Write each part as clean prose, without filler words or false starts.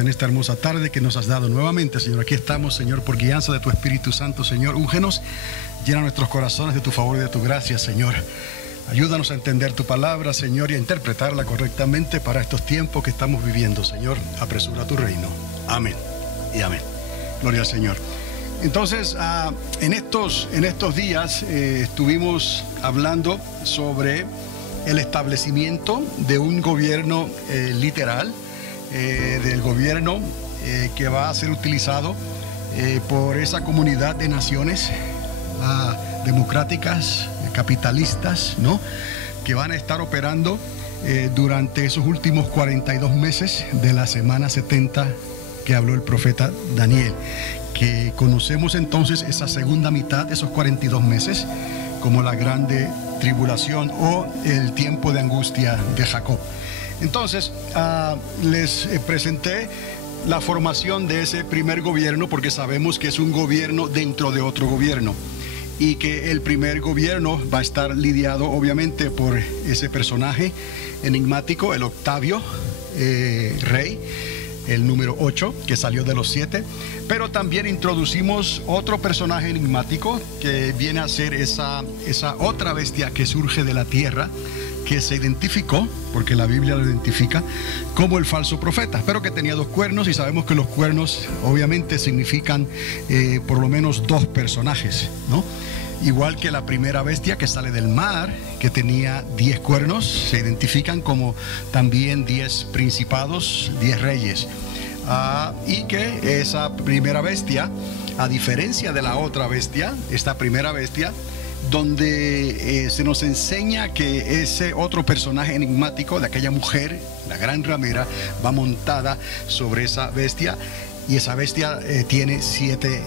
en esta hermosa tarde que nos has dado nuevamente, Señor. Aquí estamos, Señor, por guianza de tu Espíritu Santo, Señor. Úngenos, llena nuestros corazones de tu favor y de tu gracia, Señor. Ayúdanos a entender tu palabra, Señor, y a interpretarla correctamente para estos tiempos que estamos viviendo, Señor. Apresura tu reino. Amén y amén. Gloria al Señor. Entonces, en estos días estuvimos hablando sobre el establecimiento de un gobierno literal, del gobierno que va a ser utilizado por esa comunidad de naciones democráticas, capitalistas, ¿no?, que van a estar operando durante esos últimos 42 meses de la semana 70 que habló el profeta Daniel, que conocemos entonces esa segunda mitad, esos 42 meses, como la grande tribulación o el tiempo de angustia de Jacob. Entonces, les presenté la formación de ese primer gobierno, porque sabemos que es un gobierno dentro de otro gobierno, y que el primer gobierno va a estar lidiado obviamente por ese personaje enigmático, el Octavio Rey, el número 8, que salió de los 7, pero también introducimos otro personaje enigmático que viene a ser esa otra bestia que surge de la tierra, que se identificó, porque la Biblia lo identifica, como el falso profeta, pero que tenía 2 cuernos, y sabemos que los cuernos obviamente significan por lo menos 2 personajes, ¿no? Igual que la primera bestia que sale del mar, que tenía 10 cuernos, se identifican como también 10 principados, 10 reyes. Y que esa primera bestia, a diferencia de la otra bestia, esta primera bestia, donde se nos enseña que ese otro personaje enigmático de aquella mujer, la gran ramera, va montada sobre esa bestia, y esa bestia tiene 7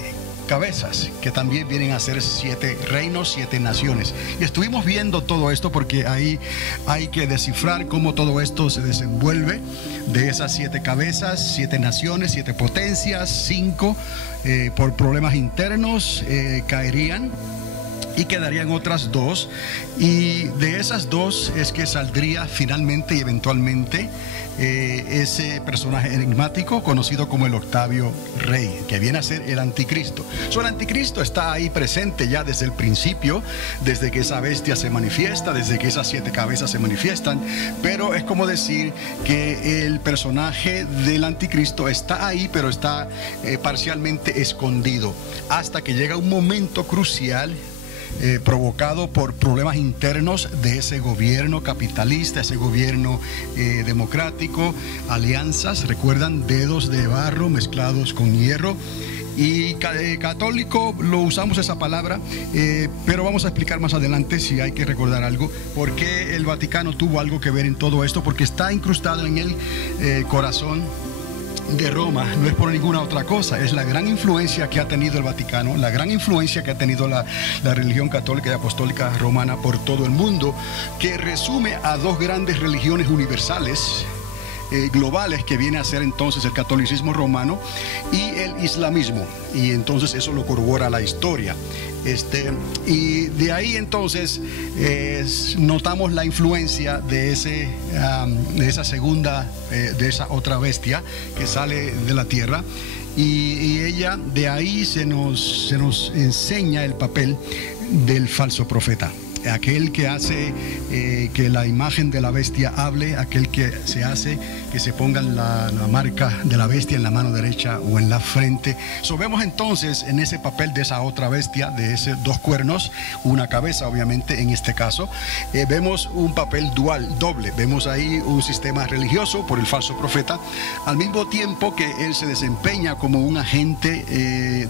cabezas, que también vienen a ser 7 reinos, 7 naciones. Y estuvimos viendo todo esto porque ahí hay que descifrar cómo todo esto se desenvuelve. De esas 7 cabezas, 7 naciones, 7 potencias, 5 por problemas internos caerían, y quedarían otras 2, y de esas 2 es que saldría finalmente y eventualmente ese personaje enigmático conocido como el Octavio Rey, que viene a ser el anticristo. El anticristo está ahí presente ya desde el principio, desde que esa bestia se manifiesta, desde que esas 7 cabezas se manifiestan, pero es como decir que el personaje del anticristo está ahí, pero está parcialmente escondido, hasta que llega un momento crucial provocado por problemas internos de ese gobierno capitalista, ese gobierno democrático, alianzas, recuerdan, dedos de barro mezclados con hierro. Y católico, lo usamos esa palabra, pero vamos a explicar más adelante, si hay que recordar algo, por qué el Vaticano tuvo algo que ver en todo esto, porque está incrustado en el corazón de Roma, no es por ninguna otra cosa, es la gran influencia que ha tenido el Vaticano, la gran influencia que ha tenido la religión católica y apostólica romana por todo el mundo, que resume a 2 grandes religiones universales, globales, que viene a ser entonces el catolicismo romano y el islamismo, y entonces eso lo corrobora la historia. Y de ahí entonces notamos la influencia de esa segunda, de esa otra bestia que sale de la tierra, y ella, de ahí se nos enseña el papel del falso profeta, aquel que hace que la imagen de la bestia hable, aquel que se hace que se pongan la marca de la bestia en la mano derecha o en la frente. Vemos entonces en ese papel de esa otra bestia, de esos 2 cuernos, una cabeza obviamente en este caso, vemos un papel dual, doble. Vemos ahí un sistema religioso por el falso profeta, al mismo tiempo que él se desempeña como un agente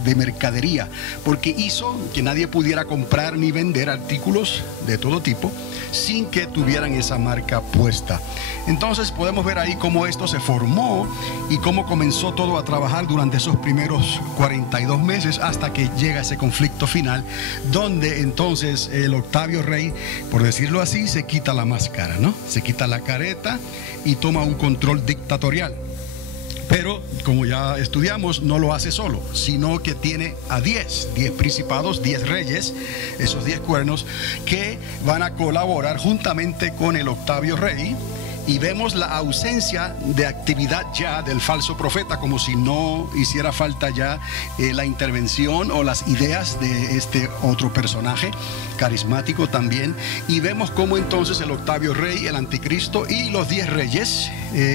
de mercadería, porque hizo que nadie pudiera comprar ni vender artículos de todo tipo sin que tuvieran esa marca puesta. Entonces podemos ver ahí cómo esto se formó y cómo comenzó todo a trabajar durante esos primeros 42 meses hasta que llega ese conflicto final, donde entonces el Octavio Rey, por decirlo así, se quita la máscara, ¿no? Se quita la careta y toma un control dictatorial. Pero, como ya estudiamos, no lo hace solo, sino que tiene a 10 principados, 10 reyes, esos 10 cuernos, que van a colaborar juntamente con el Octavio Rey y vemos la ausencia de actividad ya del falso profeta, como si no hiciera falta ya la intervención o las ideas de este otro personaje carismático también. Y vemos cómo entonces el Octavio Rey, el anticristo y los 10 reyes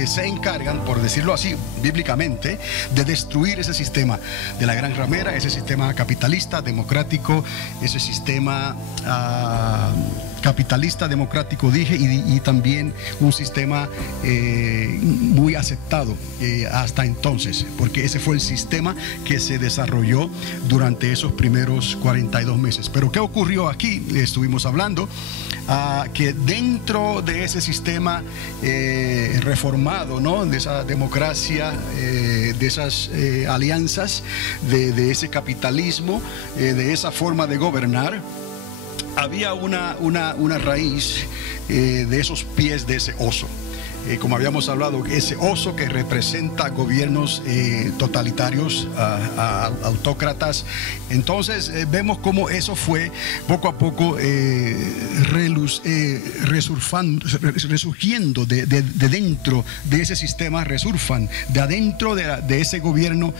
se encargan, por decirlo así bíblicamente, de destruir ese sistema de la gran ramera, ese sistema capitalista, democrático, ese sistema capitalista, democrático, dije, y también un sistema muy aceptado hasta entonces, porque ese fue el sistema que se desarrolló durante esos primeros 42 meses. Pero ¿qué ocurrió aquí? Estuvimos hablando que dentro de ese sistema reformado, ¿no?, de esa democracia, de esas alianzas, de ese capitalismo, de esa forma de gobernar, había una raíz de esos pies de ese oso. Como habíamos hablado, ese oso que representa gobiernos totalitarios, autócratas. Entonces vemos cómo eso fue poco a poco resurgiendo de dentro de ese sistema, resurfan de adentro de ese gobierno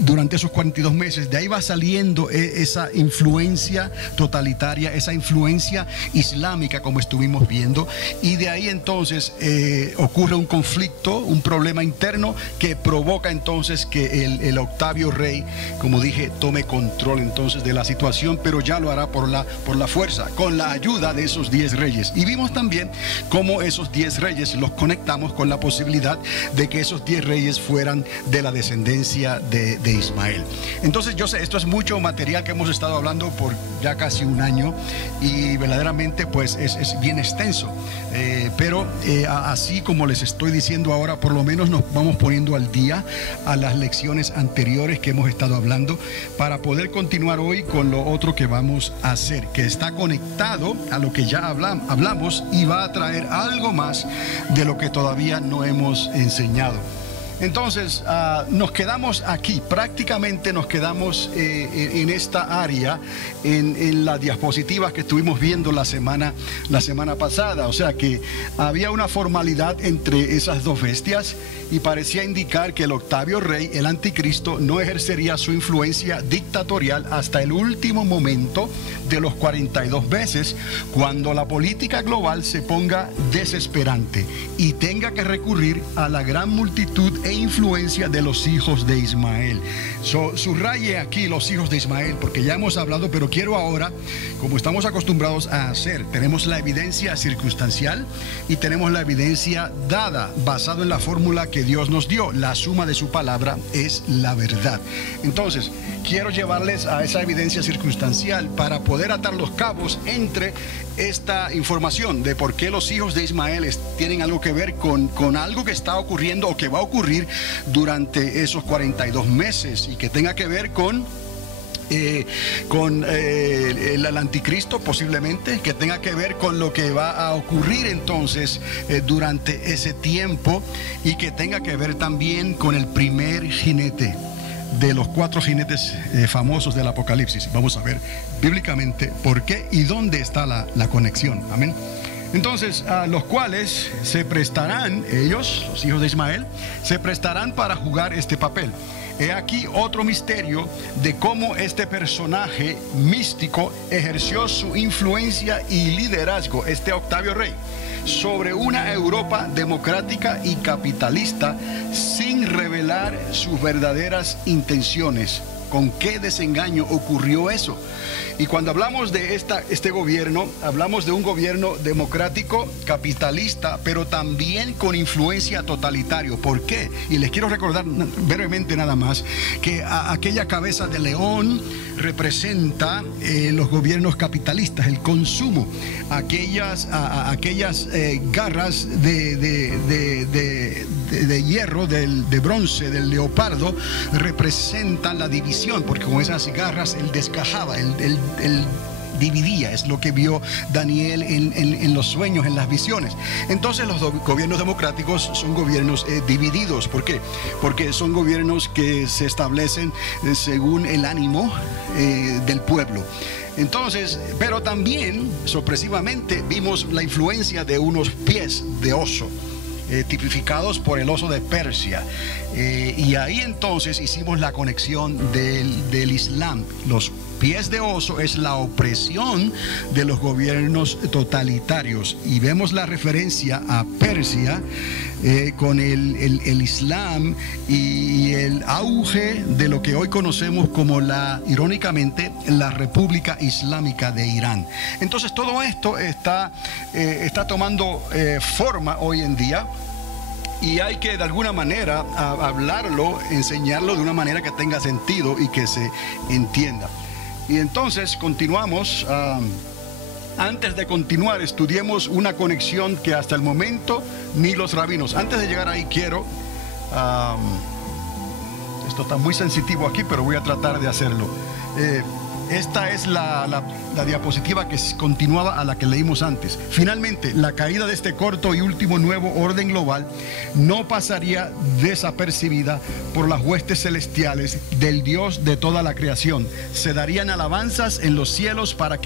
durante esos 42 meses. De ahí va saliendo esa influencia totalitaria, esa influencia islámica, como estuvimos viendo, y de ahí entonces ocurre un conflicto, un problema interno que provoca entonces que el Octavio Rey, como dije, tome control entonces de la situación, pero ya lo hará por la fuerza, con la ayuda de esos 10 reyes. Y vimos también cómo esos 10 reyes los conectamos con la posibilidad de que esos 10 reyes fueran de la descendencia de Ismael. Entonces yo sé, esto es mucho material que hemos estado hablando por ya casi un año y verdaderamente pues es bien extenso, pero así como les estoy diciendo ahora, por lo menos nos vamos poniendo al día a las lecciones anteriores que hemos estado hablando, para poder continuar hoy con lo otro que vamos a hacer, que está conectado a lo que ya hablamos y va a traer algo más de lo que todavía no hemos enseñado. Entonces nos quedamos aquí, prácticamente nos quedamos en esta área, en las diapositivas que estuvimos viendo la semana pasada. O sea que había una formalidad entre esas dos bestias y parecía indicar que el Octavio Rey, el anticristo, no ejercería su influencia dictatorial hasta el último momento de los 42 meses, cuando la política global se ponga desesperante y tenga que recurrir a la gran multitud e influencia de los hijos de Ismael. Subraye aquí los hijos de Ismael, porque ya hemos hablado, pero quiero ahora, como estamos acostumbrados a hacer, tenemos la evidencia circunstancial y tenemos la evidencia dada, basado en la fórmula que Dios nos dio. La suma de su palabra es la verdad. Entonces, quiero llevarles a esa evidencia circunstancial para poder atar los cabos entre esta información de por qué los hijos de Ismael tienen algo que ver con algo que está ocurriendo o que va a ocurrir durante esos 42 meses y que tenga que ver con el anticristo, posiblemente, que tenga que ver con lo que va a ocurrir entonces durante ese tiempo, y que tenga que ver también con el primer jinete de los 4 jinetes famosos del Apocalipsis. Vamos a ver bíblicamente por qué y dónde está la conexión. Amén. Entonces, los cuales se prestarán, ellos, los hijos de Ismael, se prestarán para jugar este papel. He aquí otro misterio de cómo este personaje místico ejerció su influencia y liderazgo, este Octavio Rey, sobre una Europa democrática y capitalista, sin revelar sus verdaderas intenciones. ¿Con qué desengaño ocurrió eso? Y cuando hablamos de este gobierno, hablamos de un gobierno democrático, capitalista, pero también con influencia totalitario. ¿Por qué? Y les quiero recordar brevemente nada más que aquella cabeza de león representa los gobiernos capitalistas, el consumo, aquellas garras de hierro, de bronce, del leopardo, representan la división, porque con esas garras él desgajaba, él dividía. Es lo que vio Daniel en los sueños, en las visiones. Entonces los gobiernos democráticos son gobiernos divididos. ¿Por qué? Porque son gobiernos que se establecen según el ánimo del pueblo. Entonces, pero también, sorpresivamente, vimos la influencia de unos pies de oso, tipificados por el oso de Persia. Y ahí entonces hicimos la conexión del Islam. Los pies de oso es la opresión de los gobiernos totalitarios. Y vemos la referencia a Persia con el Islam y el auge de lo que hoy conocemos como irónicamente, la República Islámica de Irán. Entonces todo esto está tomando forma hoy en día. Y hay que de alguna manera hablarlo, enseñarlo de una manera que tenga sentido y que se entienda. Y entonces continuamos. Antes de continuar, estudiemos una conexión que hasta el momento ni los rabinos. Antes de llegar ahí quiero... esto está muy sensitivo aquí, pero voy a tratar de hacerlo. Esta es la diapositiva que continuaba a la que leímos antes. Finalmente, la caída de este corto y último nuevo orden global no pasaría desapercibida por las huestes celestiales del Dios de toda la creación. Se darían alabanzas en los cielos para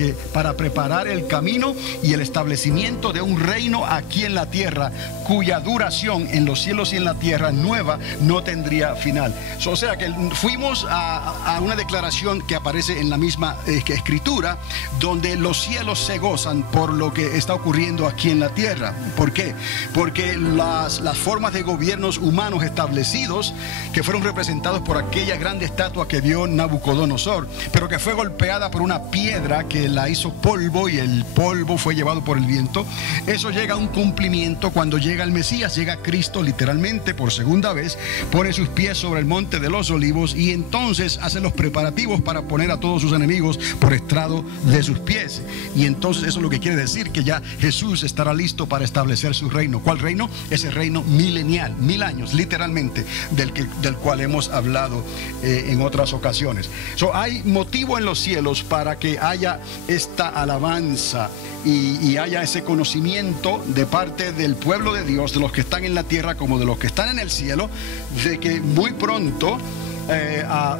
preparar el camino y el establecimiento de un reino aquí en la tierra, cuya duración en los cielos y en la tierra nueva no tendría final. O sea que fuimos a una declaración que aparece en la misma escritura, donde los cielos se gozan por lo que está ocurriendo aquí en la tierra. ¿Por qué? Porque las formas de gobiernos humanos establecidos, que fueron representados por aquella grande estatua que vio Nabucodonosor, pero que fue golpeada por una piedra que la hizo polvo, y el polvo fue llevado por el viento. Eso llega a un cumplimiento cuando llega el Mesías, llega Cristo literalmente por segunda vez, pone sus pies sobre el monte de los olivos y entonces hace los preparativos para poner a todos sus enemigos por estrado de sus pies. Y entonces eso es lo que quiere decir que ya Jesús estará listo para establecer su reino. ¿Cuál reino? Ese reino milenial, 1000 años literalmente, del cual hemos hablado en otras ocasiones. Hay motivo en los cielos para que haya esta alabanza y haya ese conocimiento de parte del pueblo de Dios, de los que están en la tierra como de los que están en el cielo, de que muy pronto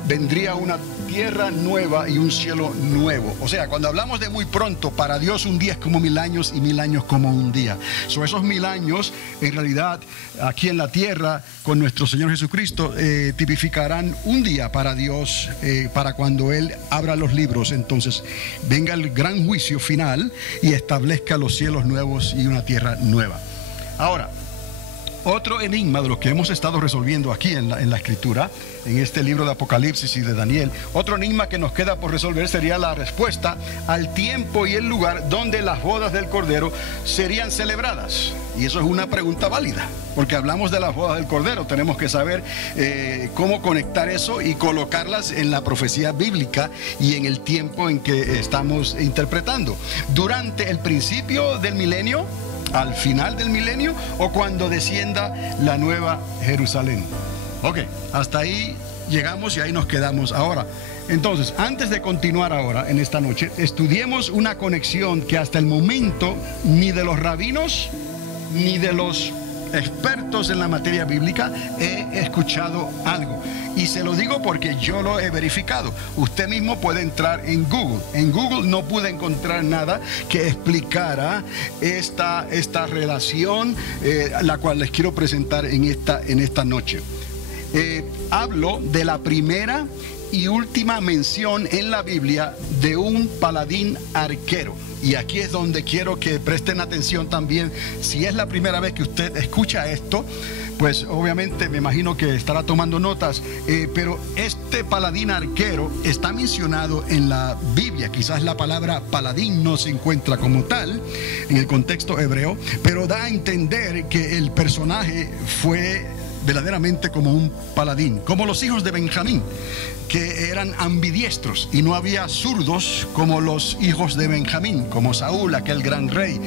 vendría una tierra nueva y un cielo nuevo. O sea, cuando hablamos de muy pronto, para Dios un día es como 1000 años y 1000 años como un día. Esos 1000 años, en realidad, aquí en la tierra, con nuestro Señor Jesucristo, tipificarán un día para Dios, para cuando Él abra los libros. Entonces, venga el gran juicio final y establezca los cielos nuevos y una tierra nueva. Ahora, otro enigma de los que hemos estado resolviendo aquí en la Escritura, en este libro de Apocalipsis y de Daniel, otro enigma que nos queda por resolver sería la respuesta al tiempo y el lugar donde las bodas del Cordero serían celebradas. Y eso es una pregunta válida, porque hablamos de las bodas del Cordero. Tenemos que saber cómo conectar eso y colocarlas en la profecía bíblica y en el tiempo en que estamos interpretando. Durante el principio del milenio, al final del milenio, o cuando descienda la nueva Jerusalén. Ok, hasta ahí llegamos y ahí nos quedamos ahora. Entonces, antes de continuar ahora en esta noche, estudiemos una conexión que hasta el momento ni de los rabinos ni de los expertos en la materia bíblica he escuchado algo. Y se lo digo porque yo lo he verificado. Usted mismo puede entrar en Google. En Google no pude encontrar nada que explicara esta relación, la cual les quiero presentar en esta noche. Hablo de la primera y última mención en la Biblia de un paladín arquero. Y aquí es donde quiero que presten atención también. Si es la primera vez que usted escucha esto, pues obviamente me imagino que estará tomando notas, pero este paladín arquero está mencionado en la Biblia. Quizás la palabra paladín no se encuentra como tal en el contexto hebreo, pero da a entender que el personaje fue verdaderamente como un paladín, como los hijos de Benjamín, que eran ambidiestros, y no había zurdos como los hijos de Benjamín, como Saúl, aquel gran rey.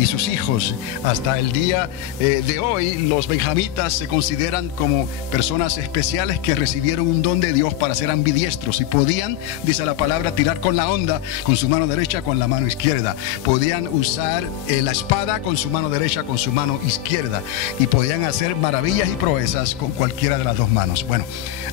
y sus hijos. Hasta el día de hoy, los benjamitas se consideran como personas especiales que recibieron un don de Dios para ser ambidiestros y podían, dice la palabra, tirar con la honda con su mano derecha, con la mano izquierda. Podían usar la espada con su mano derecha, con su mano izquierda, y podían hacer maravillas y proezas con cualquiera de las dos manos. Bueno,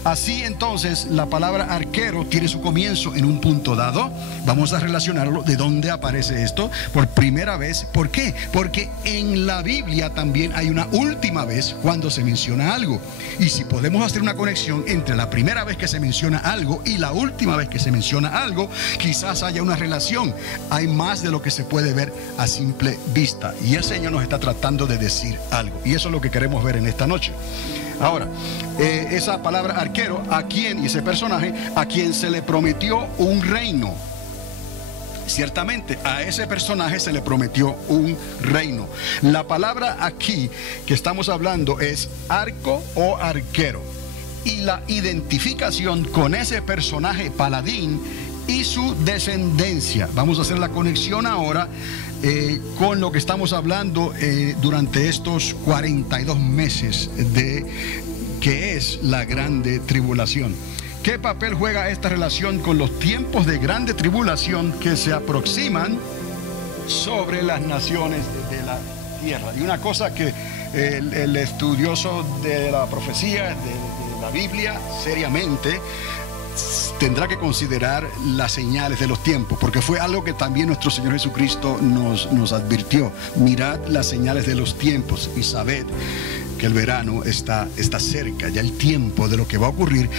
así entonces la palabra arquero tiene su comienzo en un punto dado. Vamos a relacionarlo. ¿De dónde aparece esto? Por primera vez. ¿Por qué? Porque en la Biblia también hay una última vez cuando se menciona algo. Y si podemos hacer una conexión entre la primera vez que se menciona algo y la última vez que se menciona algo, quizás haya una relación. Hay más de lo que se puede ver a simple vista. Y el Señor nos está tratando de decir algo. Y eso es lo que queremos ver en esta noche. Ahora, esa palabra arquero, a quien, y ese personaje, a quien se le prometió un reino. Ciertamente a ese personaje se le prometió un reino. La palabra aquí que estamos hablando es arco o arquero. Y la identificación con ese personaje paladín y su descendencia. Vamos a hacer la conexión ahora con lo que estamos hablando durante estos 42 meses de que es la grande tribulación. ¿Qué papel juega esta relación con los tiempos de grande tribulación que se aproximan sobre las naciones de la tierra? Y una cosa que el estudioso de la profecía, de la Biblia, seriamente tendrá que considerar las señales de los tiempos, porque fue algo que también nuestro Señor Jesucristo nos advirtió. Mirad las señales de los tiempos y sabed que el verano está cerca. Ya el tiempo de lo que va a ocurrir,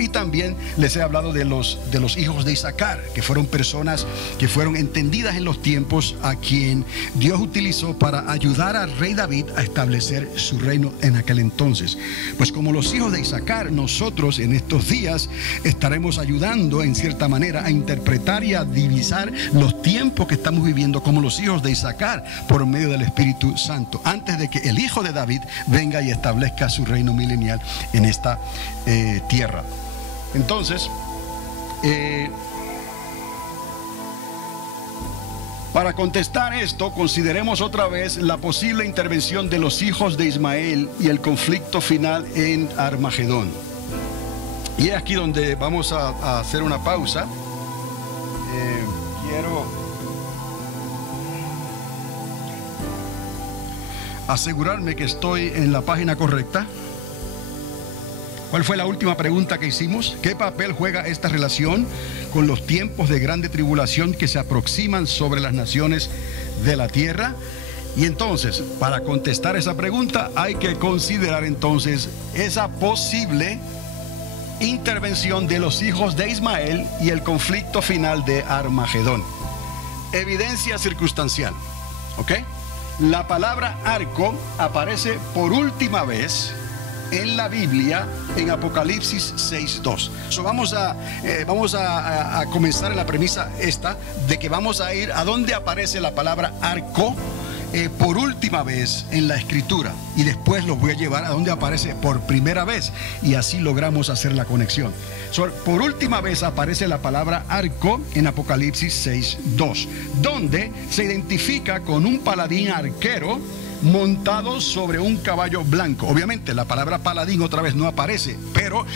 Y también les he hablado de los hijos de Isaacar, que fueron personas que fueron entendidas en los tiempos, a quien Dios utilizó para ayudar al rey David a establecer su reino en aquel entonces. Pues como los hijos de Isaacar, nosotros en estos días estaremos ayudando en cierta manera a interpretar y a divisar los tiempos que estamos viviendo como los hijos de Isaacar por medio del Espíritu Santo, antes de que el hijo de David venga y establezca su reino milenial en esta tierra. Entonces, para contestar esto, consideremos otra vez la posible intervención de los hijos de Ismael y el conflicto final en Armagedón. Y es aquí donde vamos a hacer una pausa. Quiero asegurarme que estoy en la página correcta. ¿Cuál fue la última pregunta que hicimos? ¿Qué papel juega esta relación con los tiempos de grande tribulación que se aproximan sobre las naciones de la tierra? Y entonces, para contestar esa pregunta, hay que considerar entonces esa posible intervención de los hijos de Ismael y el conflicto final de Armagedón. Evidencia circunstancial, ¿ok? La palabra arco aparece por última vez en la Biblia en Apocalipsis 6:2. Vamos a comenzar en la premisa esta de que vamos a ir a donde aparece la palabra arco por última vez en la escritura, y después los voy a llevar a donde aparece por primera vez, y así logramos hacer la conexión. Por última vez aparece la palabra arco en Apocalipsis 6:2, donde se identifica con un paladín arquero montado sobre un caballo blanco. Obviamente la palabra paladín otra vez no aparece, pero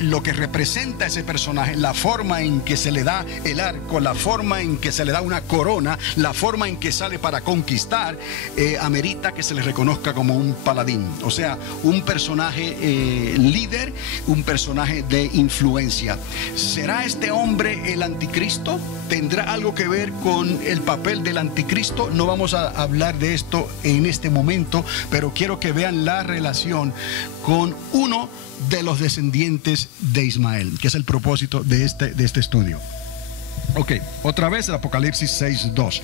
lo que representa ese personaje, la forma en que se le da el arco, la forma en que se le da una corona, la forma en que sale para conquistar, amerita que se le reconozca como un paladín, o sea, un personaje líder, un personaje de influencia. ¿Será este hombre el anticristo? ¿Tendrá algo que ver con el papel del anticristo? No vamos a hablar de esto en este momento, pero quiero que vean la relación con uno de los descendientes de Ismael, que es el propósito de este estudio. Ok, otra vez el Apocalipsis 6:2,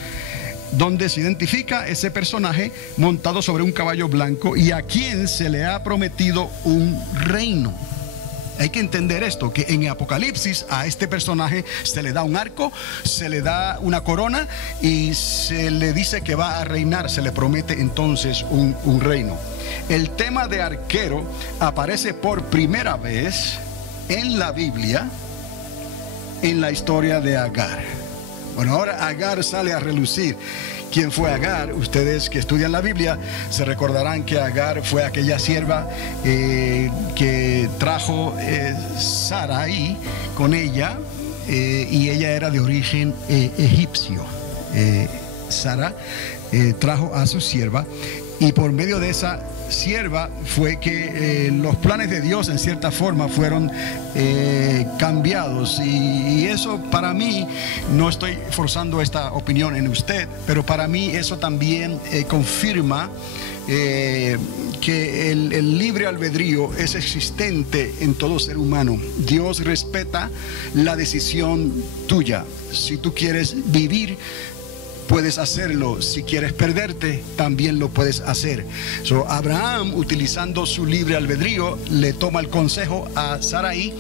donde se identifica ese personaje montado sobre un caballo blanco y a quien se le ha prometido un reino. Hay que entender esto, que en Apocalipsis a este personaje se le da un arco, se le da una corona y se le dice que va a reinar, se le promete entonces un reino. El tema de arquero aparece por primera vez en la Biblia en la historia de Agar. Bueno, ahora Agar sale a relucir. ¿Quién fue Agar? Ustedes que estudian la Biblia se recordarán que Agar fue aquella sierva que trajo Sarai con ella, y ella era de origen egipcio. Sara trajo a su sierva, y por medio de esa sierva fue que los planes de Dios en cierta forma fueron cambiados, y eso para mí, no estoy forzando esta opinión en usted, pero para mí eso también confirma que el libre albedrío es existente en todo ser humano. Dios respeta la decisión tuya. Si tú quieres vivir, puedes hacerlo. Si quieres perderte, también lo puedes hacer. Abraham, utilizando su libre albedrío, le toma el consejo a Sarai,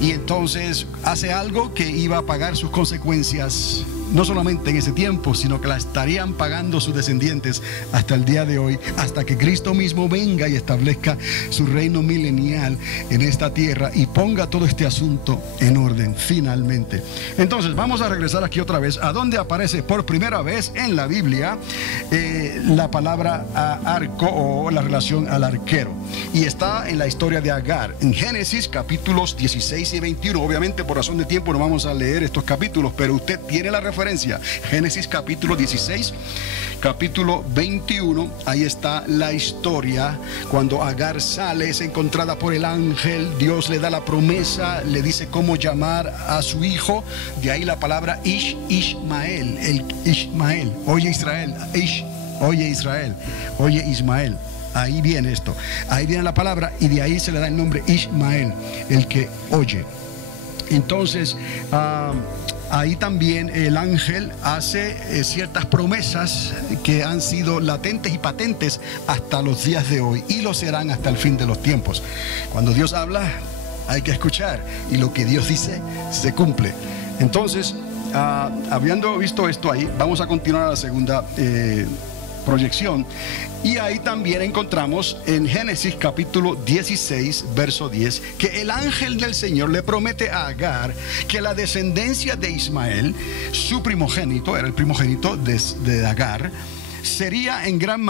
y entonces hace algo que iba a pagar sus consecuencias, no solamente en ese tiempo, sino que la estarían pagando sus descendientes hasta el día de hoy, hasta que Cristo mismo venga y establezca su reino milenial en esta tierra y ponga todo este asunto en orden finalmente. Entonces vamos a regresar aquí otra vez a donde aparece por primera vez en la Biblia la palabra arco, o la relación al arquero, y está en la historia de Agar en Génesis capítulos 16 y 21. Obviamente por razón de tiempo no vamos a leer estos capítulos, pero usted tiene la referencia. Génesis capítulo 16, capítulo 21, ahí está la historia. Cuando Agar sale, es encontrada por el ángel, Dios le da la promesa, le dice cómo llamar a su hijo, de ahí la palabra Ishmael, el Ishmael, oye Israel, oye Israel, oye Ismael. Ahí viene esto, ahí viene la palabra, y de ahí se le da el nombre Ishmael, el que oye. Entonces ahí también el ángel hace ciertas promesas que han sido latentes y patentes hasta los días de hoy, y lo serán hasta el fin de los tiempos. Cuando Dios habla, hay que escuchar, y lo que Dios dice se cumple. Entonces, habiendo visto esto ahí, vamos a continuar a la segunda proyección, y ahí también encontramos en Génesis capítulo 16 verso 10 que el ángel del Señor le promete a Agar que la descendencia de Ismael, su primogénito, era el primogénito de Agar, sería en gran manera